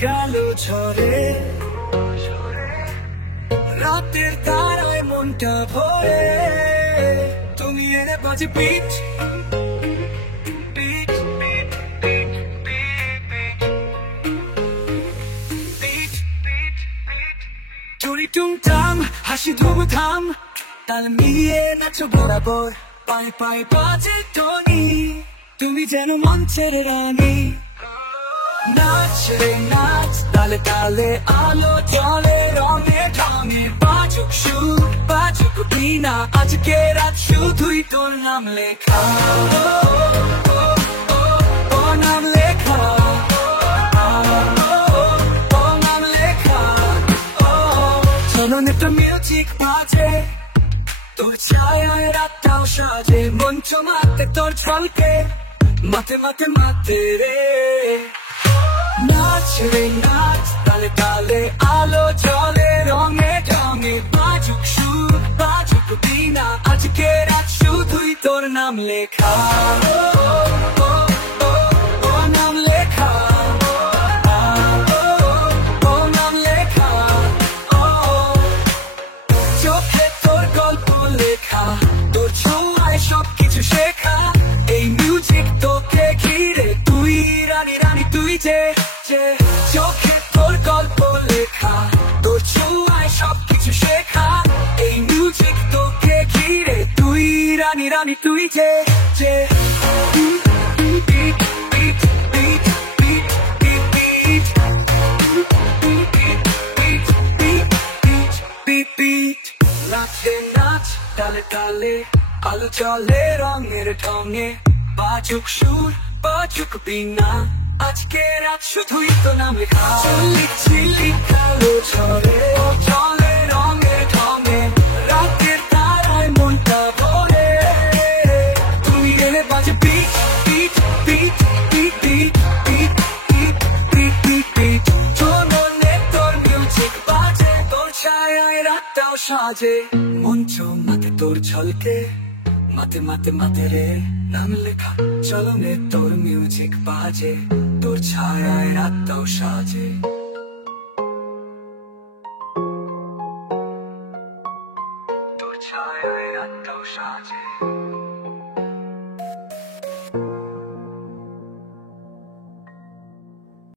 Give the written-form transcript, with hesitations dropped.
কালো ঝরে রাতের তারায় মনটা ভরে তুমি এনে বাজে পিঠ পিঠ পিঠ পিঠ পিঠ পিঠ চুরি টুংটাম হাসি ধুমধাম তাল মিলিয়ে নাচো বরাবর পায়ে পায়ে বাজে টনি তুমি যেন মঞ্চের রানী নাচ রে নাচ তালে তালে আলো জলে রঙে ঢঙে বাজুক সুর বাজুক বীণা আজকে রাত শুধুই তোর নাম লেখা ও নাম লেখা ও নাম লেখা চলনে তো মিউজিক বাজে তোর ছায়ায় রাতটাও সাজে মঞ্চ মাতে তোর ঝলকে মাতে মাতে মাতে রে নাচ রে নাচ তালে তালে আলো জলে রঙে ঢঙে বাজুক সুর বাজুক বীণা আজকে রাত শুধুই তোর নাম লেখা ও নাম লেখা ও নাম লেখা চোখে তোর গল্প লেখা তোর ছোঁয়ায় সবকিছু শেখা এই মিউজিক তোকে ঘিরে তুই রানী রানী তুই যে চোখে তোর গল্প লেখা তোর ছোঁয়ায় সবকিছু শেখা এই মিউজিক তোকে ঘিরে তুই রানী রানী তুই যে নাচে নাচ তালে তালে আলো চলে রঙের ঢঙে বাজুক সুর বাজুক বীণা আজকে রাত শুধুই তো নাম লেখা চিলি চিলি কালো ঝরে চলে রঙে ঢঙে রাতের তারায় মনটা ভরে তুমি এলে বাজে পিঠ পিঠ পিঠ পিঠ পিঠ পিঠ পিঠ পিঠ পিঠ তোর মনে তোর মিউজিক বাজে তোর ছায়ায় রাতটাও সাজে মঞ্চ মাতে তোর ঝলকে মাতে মাতে মাতে রে নাম লেখা চলনে তোর মিউজিক বাজে তোর ছায়ায় রাতটাও সাজে তোর ছায়ায় রাতটাও সাজে